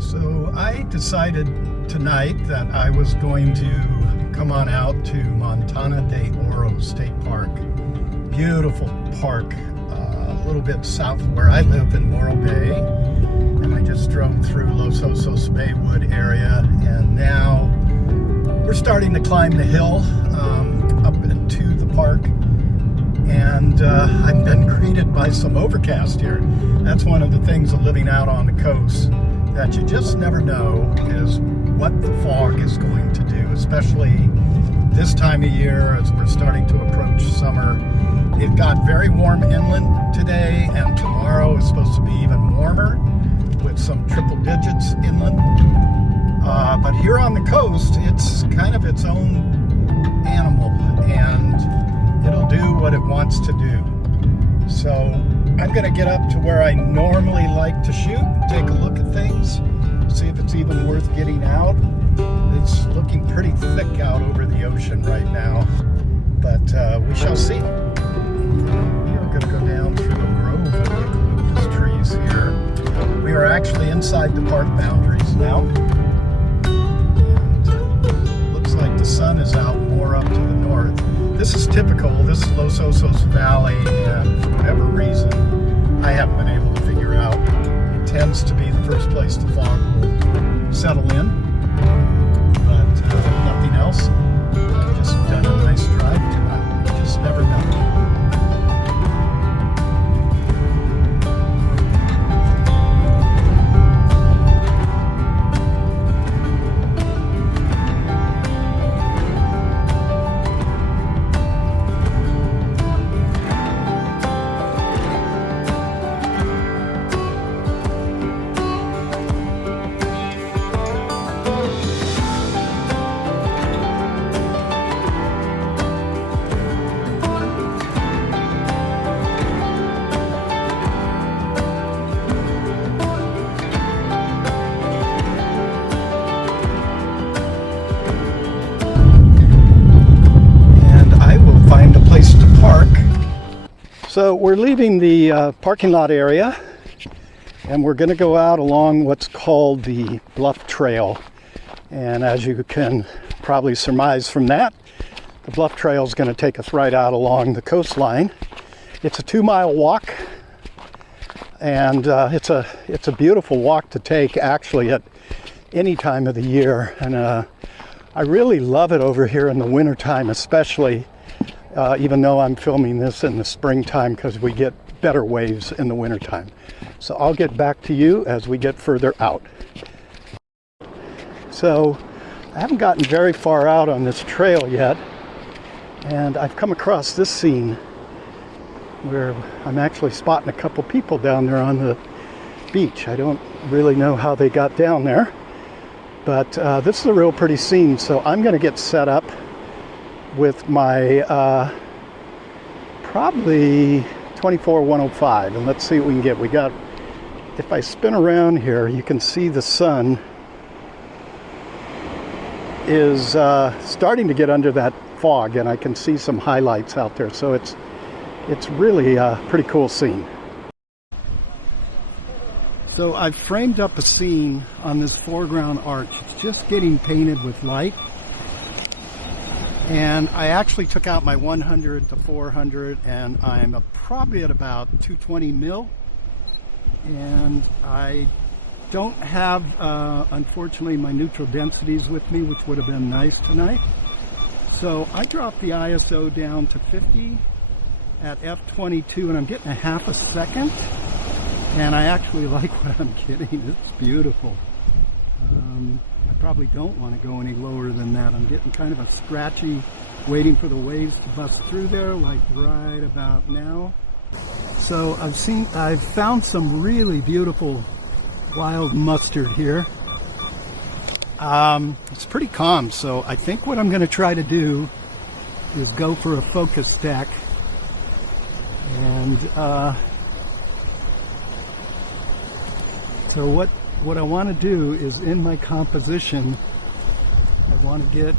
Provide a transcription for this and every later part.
So I decided tonight that I was going to come on out to Montana de Oro State Park. Beautiful park, a little bit south of where I live in Morro Bay. And I just drove through Los Osos Baywood area, and now we're starting to climb the hill up into the park. And I've been greeted by some overcast here. That's one of the things of living out on the coast, that you just never know is what the fog is going to do, especially this time of year as we're starting to approach summer. It got very warm inland today, and tomorrow is supposed to be even warmer with some triple digits inland. But here on the coast, it's kind of its own animal, and it'll do what it wants to do. So I'm going to get up to where I normally like to shoot, take a look at things, see if it's even worth getting out. It's looking pretty thick out over the ocean right now, but we shall see. We are going to go down through a grove of eucalyptus trees here. We are actually inside the park boundaries now. And it looks like the sun is out more up to the north. This is typical. This is Los Osos Valley, and for whatever reason, I haven't been able to figure out. It tends to be the first place the fog will settle in, but nothing else. I've just done a nice drive to it. You just never know. So we're leaving the parking lot area, and we're going to go out along what's called the Bluff Trail. And as you can probably surmise from that, the Bluff Trail is going to take us right out along the coastline. It's a 2-mile walk, and it's a beautiful walk to take actually at any time of the year. And I really love it over here in the wintertime, especially. Even though I'm filming this in the springtime, because we get better waves in the wintertime. So I'll get back to you as we get further out. So I haven't gotten very far out on this trail yet, and I've come across this scene where I'm actually spotting a couple people down there on the beach. I don't really know how they got down there, but this is a real pretty scene. So I'm going to get set up with my probably 24-105, and let's see what we can get. We got, if I spin around here, you can see the sun is starting to get under that fog, and I can see some highlights out there. So it's really a pretty cool scene. So I've framed up a scene on this foreground arch. It's just getting painted with light. And I actually took out my 100 to 400, and I'm probably at about 220 mil. And I don't have, unfortunately, my neutral densities with me, which would have been nice tonight. So I dropped the ISO down to 50 at f22, and I'm getting a half a second. And I actually like what I'm getting. It's beautiful. I probably don't want to go any lower than that. I'm getting kind of a scratchy, waiting for the waves to bust through there, like right about now. So I've found some really beautiful wild mustard here. It's pretty calm, so I think what I'm going to try to do is go for a focus stack. And so what I want to do is, in my composition, I want to get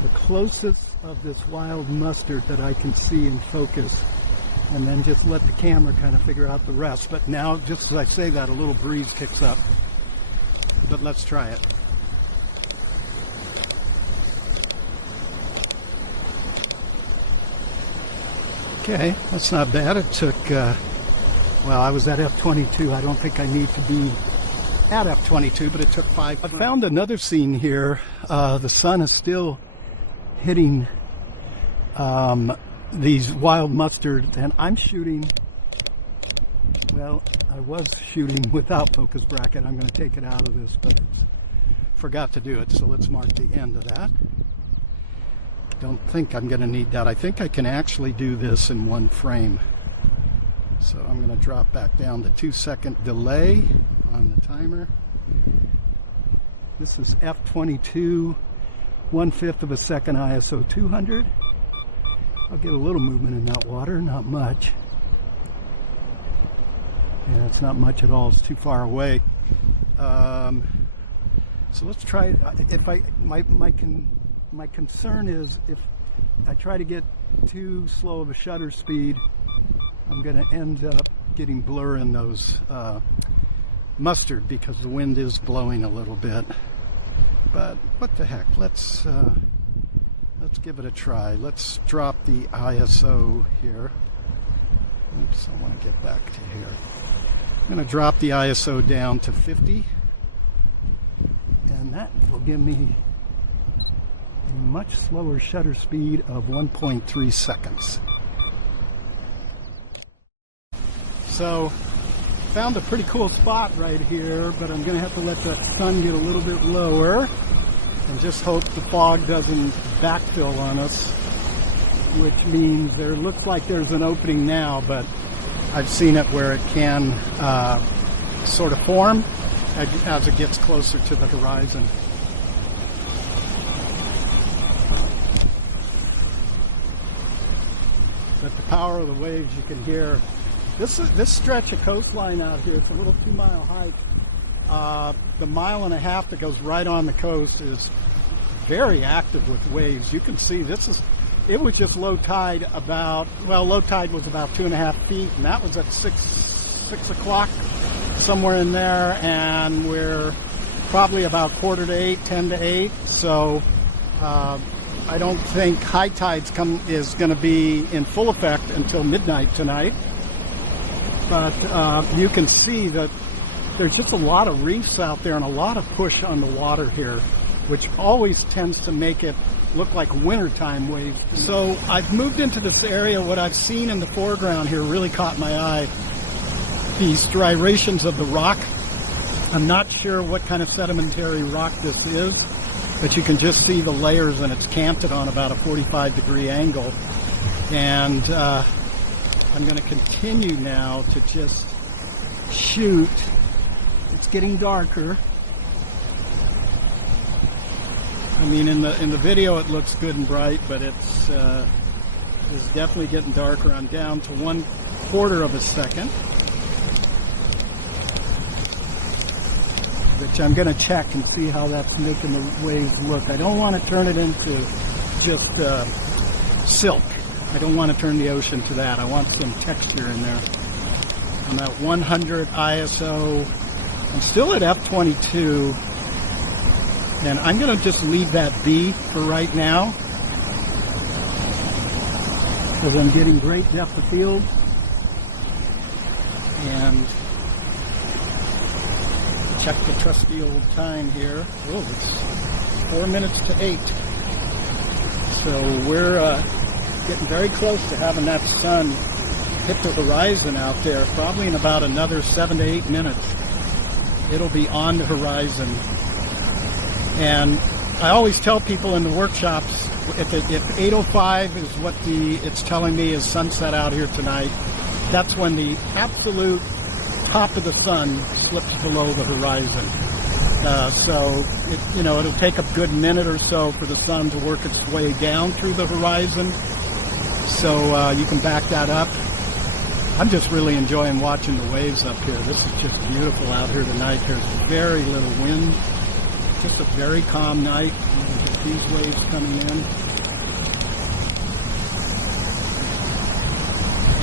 the closest of this wild mustard that I can see in focus and then just let the camera kind of figure out the rest. But now, just as I say that, a little breeze kicks up. But let's try it. Okay, that's not bad. It took, well, I was at f/22. I don't think I need to be at f/22, but it took 5. I found another scene here. The sun is still hitting these wild mustard, and I'm shooting, well, I was shooting without focus bracket. I'm going to take it out of this, but forgot to do it, so let's mark the end of that. Don't think I'm going to need that. I think I can actually do this in one frame. So I'm going to drop back down to 2-second delay on the timer. This is f/22, 1/5 of a second, ISO 200. I'll get a little movement in that water, not much. Yeah, it's not much at all. It's too far away. So let's try. If my concern is if I try to get too slow of a shutter speed, I'm going to end up getting blur in those mustard because the wind is blowing a little bit. But what the heck? Let's give it a try. Let's drop the ISO here. Oops, I want to get back to here. I'm going to drop the ISO down to 50, and that will give me a much slower shutter speed of 1.3 seconds. So, found a pretty cool spot right here, but I'm going to have to let the sun get a little bit lower and just hope the fog doesn't backfill on us, which means there looks like there's an opening now, but I've seen it where it can sort of form as it gets closer to the horizon. But the power of the waves you can hear. This stretch of coastline out here, it's a little 2-mile hike. The 1.5 miles that goes right on the coast is very active with waves. You can see it was just low tide low tide was about 2.5 feet, and that was at 6 o'clock, somewhere in there, and we're probably about 7:45, 10 to 8. So I don't think high tides is going to be in full effect until midnight tonight. But you can see that there's just a lot of reefs out there and a lot of push on the water here, which always tends to make it look like wintertime waves. So I've moved into this area. What I've seen in the foreground here really caught my eye. These striations of the rock. I'm not sure what kind of sedimentary rock this is, but you can just see the layers, and it's canted on about a 45-degree angle. And I'm going to continue now to just shoot. It's getting darker. I mean, in the video it looks good and bright, but it's definitely getting darker. I'm down to 1/4 of a second, which I'm going to check and see how that's making the waves look. I don't want to turn it into just silk. I don't want to turn the ocean to that. I want some texture in there. I'm at 100 ISO. I'm still at f/22. And I'm going to just leave that be for right now, because I'm getting great depth of field. And check the trusty old time here. Oh, it's 4 minutes to 8. So we're getting very close to having that sun hit the horizon out there. Probably in about another 7 to 8 minutes, it'll be on the horizon. And I always tell people in the workshops, if 8:05 is what it's telling me is sunset out here tonight, that's when the absolute top of the sun slips below the horizon. So it'll take a good minute or so for the sun to work its way down through the horizon. So you can back that up. I'm just really enjoying watching the waves up here. This is just beautiful out here tonight. There's very little wind. Just a very calm night. These waves coming in.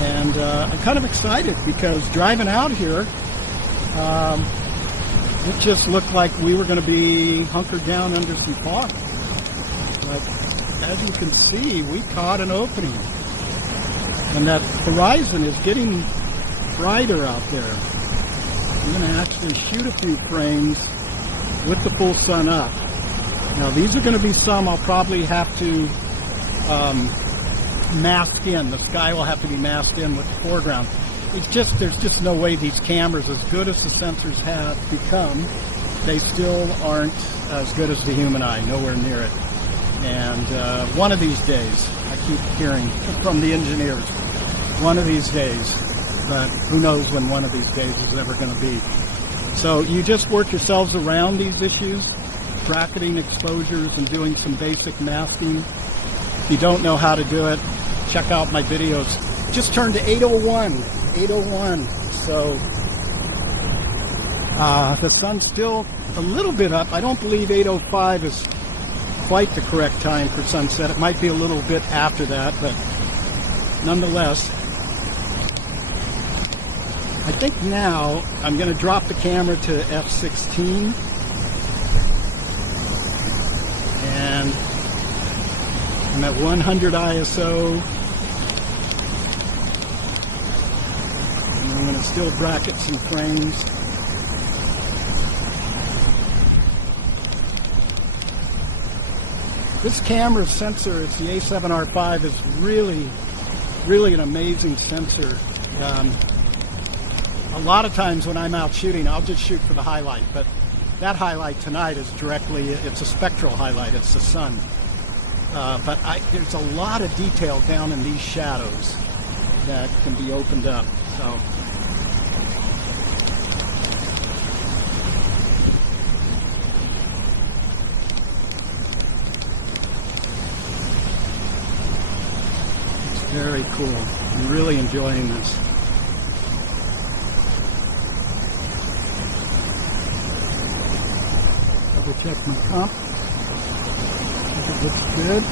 And I'm kind of excited because driving out here, it just looked like we were going to be hunkered down under some fog. But as you can see, we caught an opening. And that horizon is getting brighter out there. I'm going to actually shoot a few frames with the full sun up. Now these are going to be some I'll probably have to mask in. The sky will have to be masked in with the foreground. There's just no way these cameras, as good as the sensors have become, they still aren't as good as the human eye, nowhere near it. And one of these days, I keep hearing from the engineers, one of these days, but who knows when one of these days is ever going to be. So you just work yourselves around these issues, bracketing exposures and doing some basic masking. If you don't know how to do it, check out my videos. Just turned to 8:01. So the sun's still a little bit up. I don't believe 8:05 is quite the correct time for sunset. It might be a little bit after that, but nonetheless, I think now I'm going to drop the camera to f/16 and I'm at 100 ISO. And I'm going to still bracket some frames. This camera sensor, it's the A7R5, is really an amazing sensor. A lot of times when I'm out shooting, I'll just shoot for the highlight, but that highlight tonight is it's a spectral highlight, it's the sun. But there's a lot of detail down in these shadows that can be opened up. So it's very cool. I'm really enjoying this. Double check my comp. It looks good.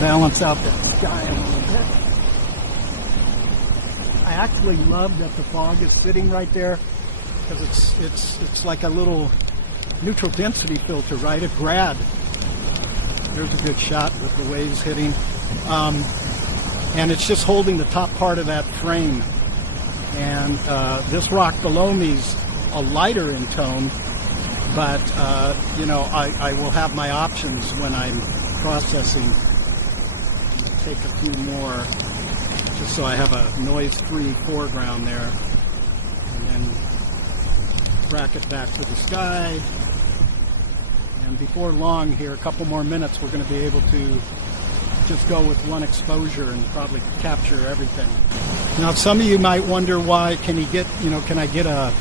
Balance out that sky a little bit. I actually love that the fog is sitting right there because it's like a little neutral density filter, right? A grad. There's a good shot with the waves hitting. And it's just holding the top part of that frame. And this rock below me is a lighter in tone. But, you know, I will have my options when I'm processing. I'll take a few more just so I have a noise-free foreground there. And then bracket back to the sky. And before long here, a couple more minutes, we're going to be able to just go with one exposure and probably capture everything. Now, some of you might wonder why, can I get a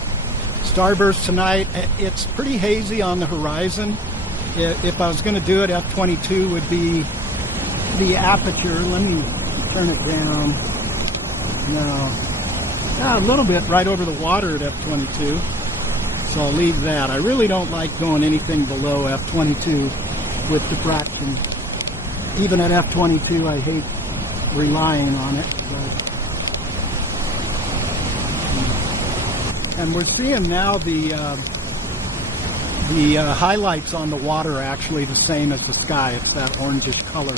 starburst tonight? It's pretty hazy on the horizon. If I was going to do it, f/22 would be the aperture. Let me turn it down. No, a little bit right over the water at f/22. So I'll leave that. I really don't like going anything below f/22 with diffraction. Even at f/22, I hate relying on it. And we're seeing now the highlights on the water are actually the same as the sky. It's that orangish color.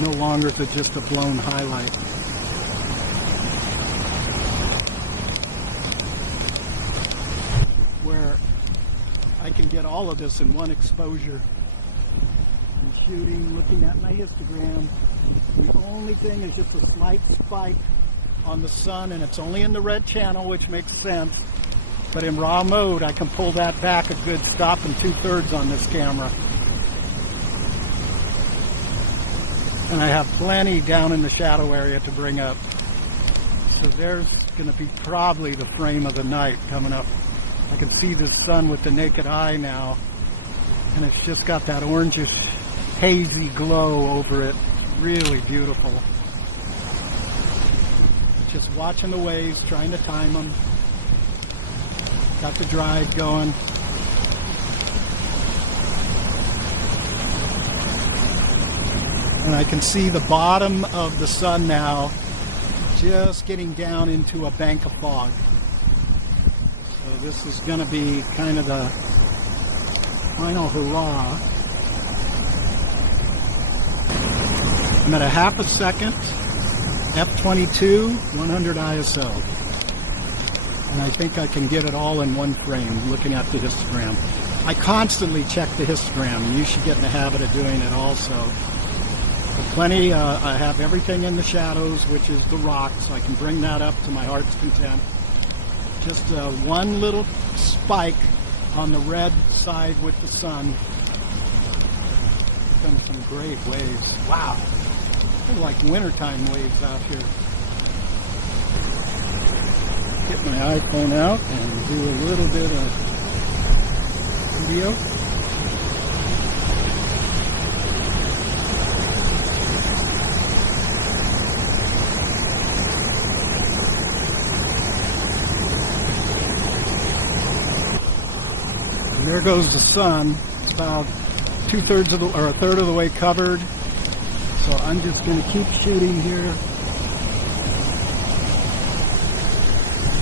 No longer is it just a blown highlight. Where I can get all of this in one exposure. I'm shooting, looking at my histogram. The only thing is just a slight spike on the sun, and it's only in the red channel, which makes sense. But in raw mode, I can pull that back a good stop and 2/3 on this camera. And I have plenty down in the shadow area to bring up. So there's going to be probably the frame of the night coming up. I can see the sun with the naked eye now, and it's just got that orangish, hazy glow over it. It's really beautiful. Just watching the waves, trying to time them. Got the drive going. And I can see the bottom of the sun now just getting down into a bank of fog. So this is going to be kind of the final hurrah. I'm at a half a second, f/22, 100 ISO. And I think I can get it all in one frame looking at the histogram. I constantly check the histogram, and you should get in the habit of doing it also. But plenty, I have everything in the shadows, which is the rocks. I can bring that up to my heart's content. Just one little spike on the red side with the sun. Done some great waves. Wow. They're like wintertime waves out here. Get my iPhone out and do a little bit of video. And there goes the sun. It's about a third of the way covered. So I'm just going to keep shooting here.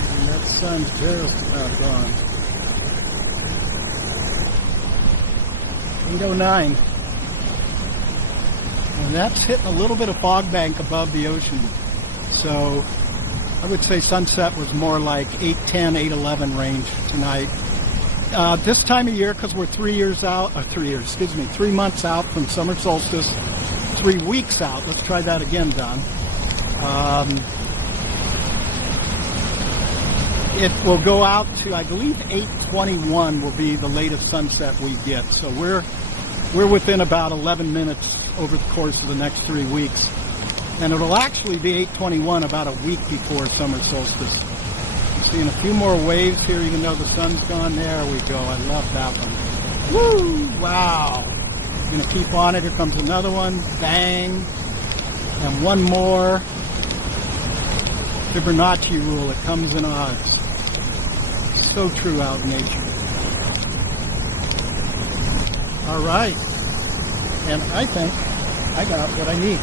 And that sun's just about gone. 8:09. And that's hitting a little bit of fog bank above the ocean. So I would say sunset was more like 8:10, 8:11 range tonight. This time of year, because we're 3 months out from summer solstice, 3 weeks out. Let's try that again, Don. It will go out to, I believe, 8:21 will be the latest sunset we get. So we're within about 11 minutes over the course of the next 3 weeks. And it'll actually be 8:21 about a week before summer solstice. I'm seeing a few more waves here, even though the sun's gone. There we go. I love that one. Woo! Wow. Gonna keep on it. Here comes another one. Bang. And one more. Fibonacci rule. It comes in odds. So true out in nature. All right. And I think I got what I need.